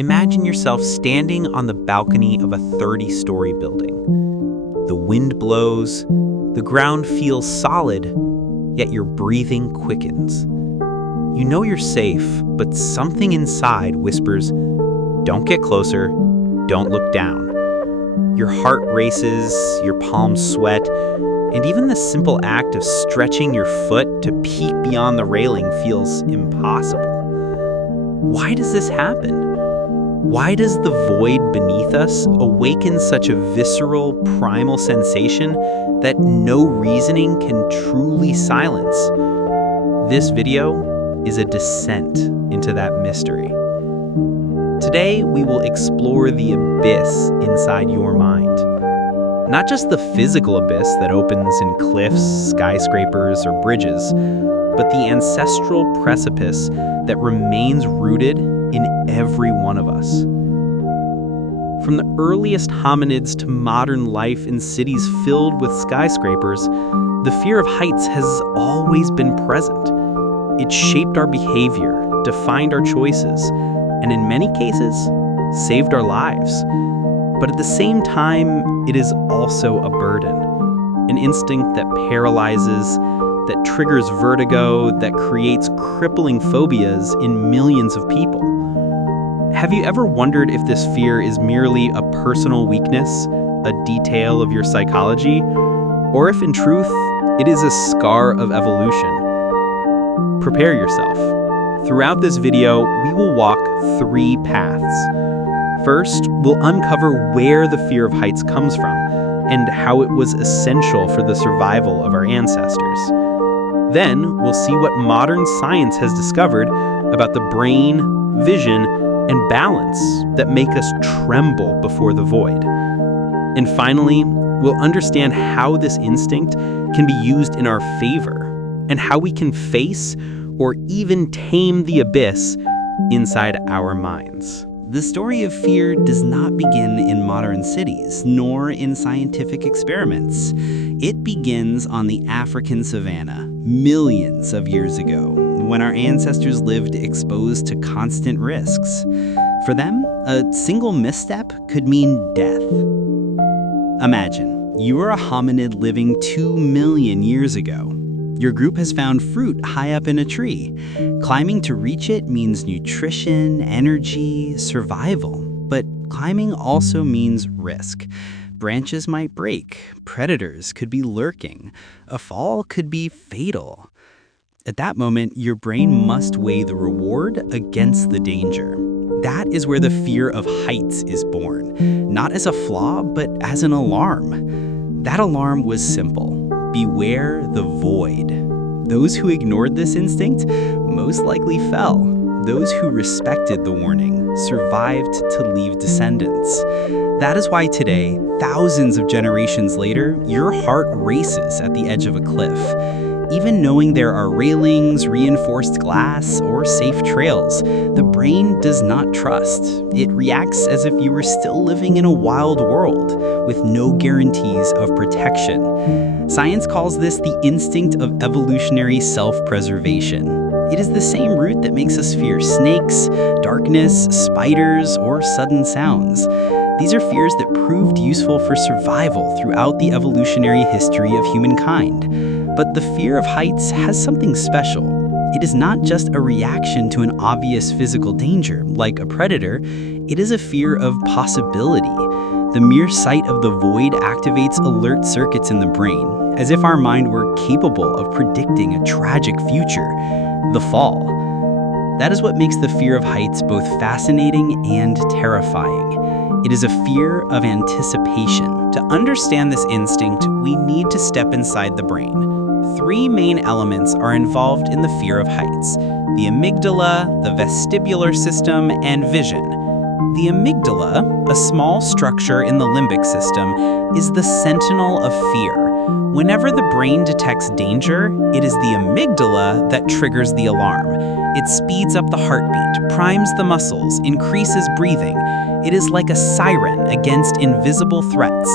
Imagine yourself standing on the balcony of a 30-story building. The wind blows, the ground feels solid, yet your breathing quickens. You know you're safe, but something inside whispers, "Don't get closer, don't look down." Your heart races, your palms sweat, and even the simple act of stretching your foot to peek beyond the railing feels impossible. Why does this happen? Why does the void beneath us awaken such a visceral, primal sensation that no reasoning can truly silence? This video is a descent into that mystery. Today, we will explore the abyss inside your mind. Not just the physical abyss that opens in cliffs, skyscrapers, or bridges, but the ancestral precipice that remains rooted in every one of us. From the earliest hominids to modern life in cities filled with skyscrapers, the fear of heights has always been present. It shaped our behavior, defined our choices, and in many cases, saved our lives. But at the same time, it is also a burden, an instinct that paralyzes, that triggers vertigo, that creates crippling phobias in millions of people. Have you ever wondered if this fear is merely a personal weakness, a detail of your psychology, or if in truth, it is a scar of evolution? Prepare yourself. Throughout this video, we will walk 3 paths. First, we'll uncover where the fear of heights comes from and how it was essential for the survival of our ancestors. Then, we'll see what modern science has discovered about the brain, vision, and balance that make us tremble before the void. And finally, we'll understand how this instinct can be used in our favor and how we can face or even tame the abyss inside our minds. The story of fear does not begin in modern cities, nor in scientific experiments. It begins on the African savanna, millions of years ago, when our ancestors lived exposed to constant risks. For them, a single misstep could mean death. Imagine, you are a hominid living 2 million years ago. Your group has found fruit high up in a tree. Climbing to reach it means nutrition, energy, survival. But climbing also means risk. Branches might break, predators could be lurking, a fall could be fatal. At that moment, your brain must weigh the reward against the danger. That is where the fear of heights is born, not as a flaw, but as an alarm. That alarm was simple. Beware the void. Those who ignored this instinct most likely fell. Those who respected the warning survived to leave descendants. That is why today, thousands of generations later, your heart races at the edge of a cliff. Even knowing there are railings, reinforced glass, or safe trails, the brain does not trust. It reacts as if you were still living in a wild world, with no guarantees of protection. Science calls this the instinct of evolutionary self-preservation. It is the same root that makes us fear snakes, darkness, spiders, or sudden sounds. These are fears that proved useful for survival throughout the evolutionary history of humankind. But the fear of heights has something special. It is not just a reaction to an obvious physical danger, like a predator. It is a fear of possibility. The mere sight of the void activates alert circuits in the brain, as if our mind were capable of predicting a tragic future, the fall. That is what makes the fear of heights both fascinating and terrifying. It is a fear of anticipation. To understand this instinct, we need to step inside the brain. 3 main elements are involved in the fear of heights: the amygdala, the vestibular system, and vision. The amygdala, a small structure in the limbic system, is the sentinel of fear. Whenever the brain detects danger, it is the amygdala that triggers the alarm. It speeds up the heartbeat, primes the muscles, increases breathing. It is like a siren against invisible threats.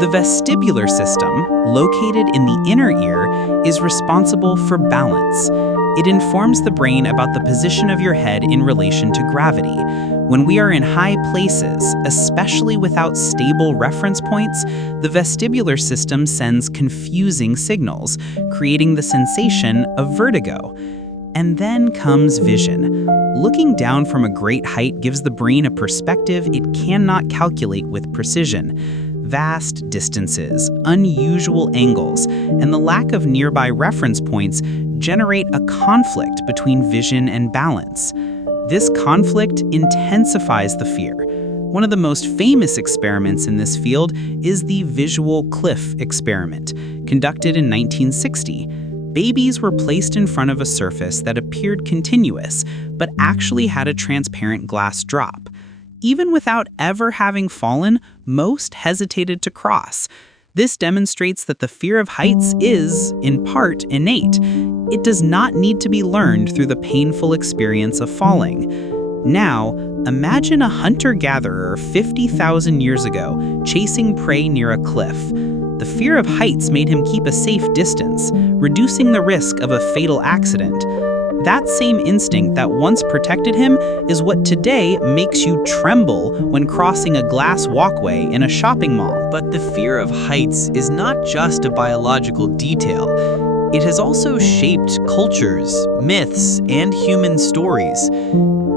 The vestibular system, located in the inner ear, is responsible for balance. It informs the brain about the position of your head in relation to gravity. When we are in high places, especially without stable reference points, the vestibular system sends confusing signals, creating the sensation of vertigo. And then comes vision. Looking down from a great height gives the brain a perspective it cannot calculate with precision. Vast distances, unusual angles, and the lack of nearby reference points generate a conflict between vision and balance. This conflict intensifies the fear. One of the most famous experiments in this field is the visual cliff experiment, conducted in 1960. Babies were placed in front of a surface that appeared continuous, but actually had a transparent glass drop. Even without ever having fallen, most hesitated to cross. This demonstrates that the fear of heights is, in part, innate. It does not need to be learned through the painful experience of falling. Now, imagine a hunter-gatherer 50,000 years ago chasing prey near a cliff. The fear of heights made him keep a safe distance, reducing the risk of a fatal accident. That same instinct that once protected him is what today makes you tremble when crossing a glass walkway in a shopping mall. But the fear of heights is not just a biological detail. It has also shaped cultures, myths, and human stories.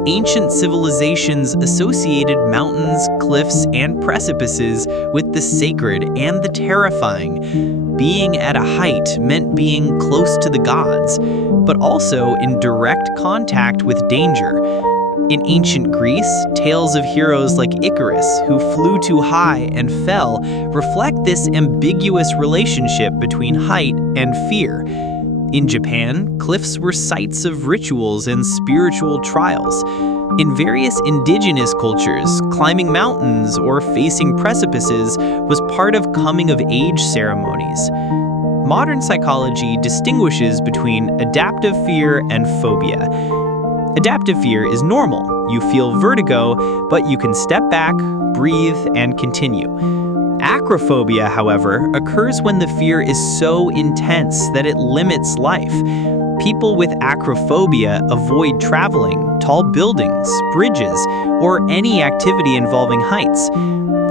Ancient civilizations associated mountains, cliffs, and precipices with the sacred and the terrifying. Being at a height meant being close to the gods, but also in direct contact with danger. In ancient Greece, tales of heroes like Icarus, who flew too high and fell, reflect this ambiguous relationship between height and fear. In Japan, cliffs were sites of rituals and spiritual trials. In various indigenous cultures, climbing mountains or facing precipices was part of coming-of-age ceremonies. Modern psychology distinguishes between adaptive fear and phobia. Adaptive fear is normal. You feel vertigo, but you can step back, breathe, and continue. Acrophobia, however, occurs when the fear is so intense that it limits life. People with acrophobia avoid traveling, tall buildings, bridges, or any activity involving heights.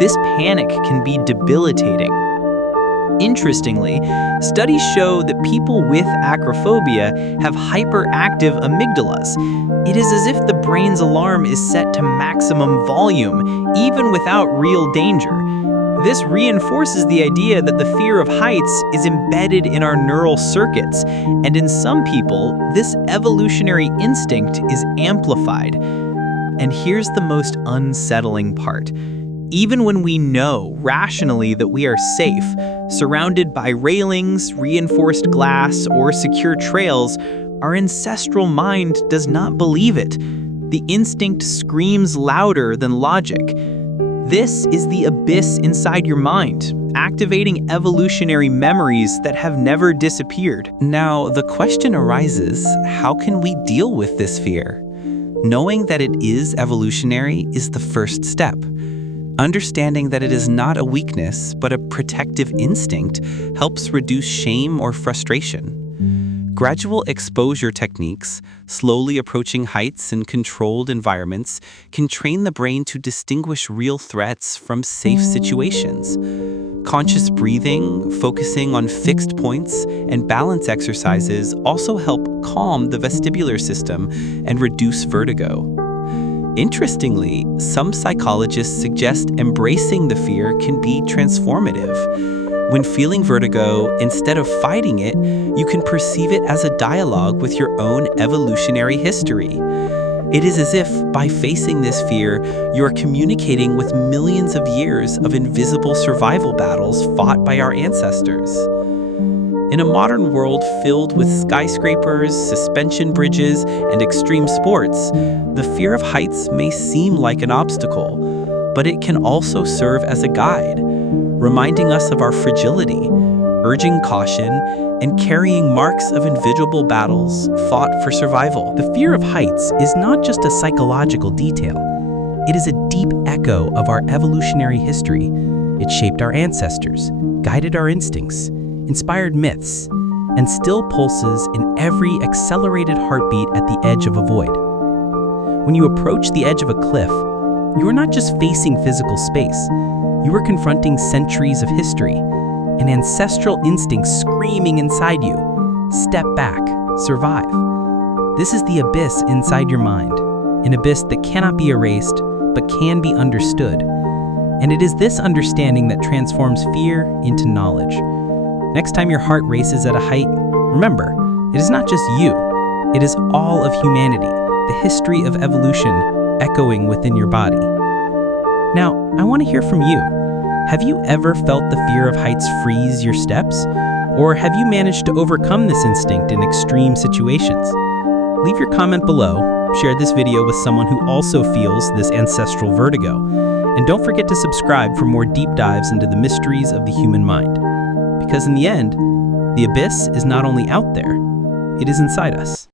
This panic can be debilitating. Interestingly, studies show that people with acrophobia have hyperactive amygdalas. It is as if the brain's alarm is set to maximum volume, even without real danger. This reinforces the idea that the fear of heights is embedded in our neural circuits, and in some people, this evolutionary instinct is amplified. And here's the most unsettling part. Even when we know rationally that we are safe, surrounded by railings, reinforced glass, or secure trails, our ancestral mind does not believe it. The instinct screams louder than logic. This is the abyss inside your mind, activating evolutionary memories that have never disappeared. Now, the question arises, how can we deal with this fear? Knowing that it is evolutionary is the first step. Understanding that it is not a weakness, but a protective instinct helps reduce shame or frustration. Gradual exposure techniques, slowly approaching heights in controlled environments, can train the brain to distinguish real threats from safe situations. Conscious breathing, focusing on fixed points, and balance exercises also help calm the vestibular system and reduce vertigo. Interestingly, some psychologists suggest embracing the fear can be transformative. When feeling vertigo, instead of fighting it, you can perceive it as a dialogue with your own evolutionary history. It is as if, by facing this fear, you are communicating with millions of years of invisible survival battles fought by our ancestors. In a modern world filled with skyscrapers, suspension bridges, and extreme sports, the fear of heights may seem like an obstacle, but it can also serve as a guide, reminding us of our fragility, urging caution, and carrying marks of invisible battles fought for survival. The fear of heights is not just a psychological detail. It is a deep echo of our evolutionary history. It shaped our ancestors, guided our instincts, inspired myths, and still pulses in every accelerated heartbeat at the edge of a void. When you approach the edge of a cliff, you are not just facing physical space. You are confronting centuries of history, an ancestral instinct screaming inside you. Step back, survive. This is the abyss inside your mind, an abyss that cannot be erased, but can be understood. And it is this understanding that transforms fear into knowledge. Next time your heart races at a height, remember, it is not just you. It is all of humanity, the history of evolution echoing within your body. Now, I want to hear from you. Have you ever felt the fear of heights freeze your steps? Or have you managed to overcome this instinct in extreme situations? Leave your comment below, share this video with someone who also feels this ancestral vertigo, and don't forget to subscribe for more deep dives into the mysteries of the human mind. Because in the end, the abyss is not only out there, it is inside us.